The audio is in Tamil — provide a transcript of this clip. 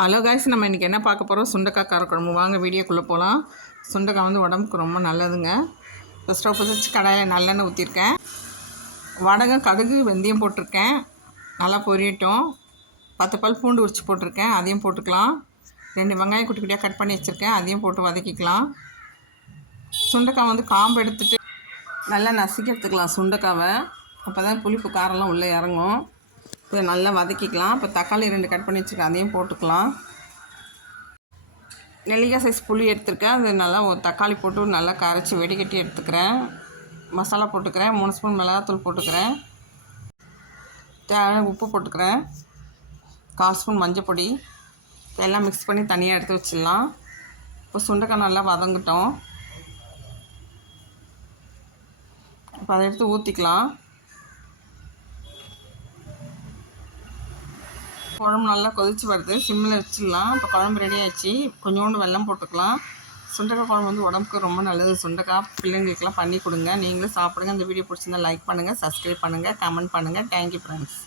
ஹலோ காய்ஸ், நம்ம இன்றைக்கி என்ன பார்க்க போகிறோம்? சுண்டைக்காய் காரக்குழம்பு. வாங்க வீடியோக்குள்ளே போகலாம். சுண்டைக்காய் வந்து உடம்புக்கு ரொம்ப நல்லதுங்க. இப்போ ஸ்டவ் வச்சு கடாயில் நல்லெண்ணெய் ஊற்றிருக்கேன். வடகம், கடுகு, வெந்தயம் போட்டிருக்கேன். நல்லா பொரியட்டும். 10 பல் பூண்டு உரிச்சு போட்டிருக்கேன், அதையும் போட்டுக்கலாம். 2 வெங்காயம் குட்டி குட்டியாக கட் பண்ணி வச்சுருக்கேன், அதையும் போட்டு வதக்கிக்கலாம். சுண்டைக்காய் வந்து காம்பு எடுத்துகிட்டு நல்லா நசுக்கி எடுத்துக்கலாம் சுண்டைக்காவை. அப்போ தான் புளிப்பு காரெல்லாம் உள்ளே இறங்கும். இதை நல்லா வதக்கிக்கலாம். இப்போ தக்காளி 2 கட் பண்ணி வச்சுருக்கேன், அதையும் போட்டுக்கலாம். நெல்லிக்காய் சைஸ் புளி எடுத்துருக்கேன், அது நல்லா ஒரு தக்காளி போட்டு நல்லா கரைச்சி வெடிகட்டி எடுத்துக்கிறேன். மசாலா போட்டுக்கிறேன். 3 ஸ்பூன் மிளகாத்தூள் போட்டுக்கிறேன். தேவையான உப்பு போட்டுக்கிறேன். 1/4 ஸ்பூன் மஞ்சள் பொடி. எல்லாம் மிக்ஸ் பண்ணி தனியாக எடுத்து வச்சிடலாம். இப்போ சுண்டைக்காய் நல்லா வதங்கட்டும். இப்போ அதை எடுத்து ஊற்றிக்கலாம். குழம்பு நல்லா கொதிச்சு வருது, சிம்மில் வச்சிடலாம். இப்போ குழம்பு ரெடி ஆகிடுச்சு. கொஞ்சோண்டு வெல்லம் போட்டுக்கலாம். சுண்டைக்காய் குழம்பு வந்து உடம்புக்கு ரொம்ப நல்லது. சுண்டைக்காய் பிள்ளைங்களுக்கெல்லாம் பண்ணி கொடுங்க, நீங்களும் சாப்பிடுங்க. இந்த வீடியோ பிடிச்சிருந்தா லைக் பண்ணுங்கள், சப்ஸ்கிரைப் பண்ணுங்கள், கமெண்ட் பண்ணுங்கள். Thank you friends.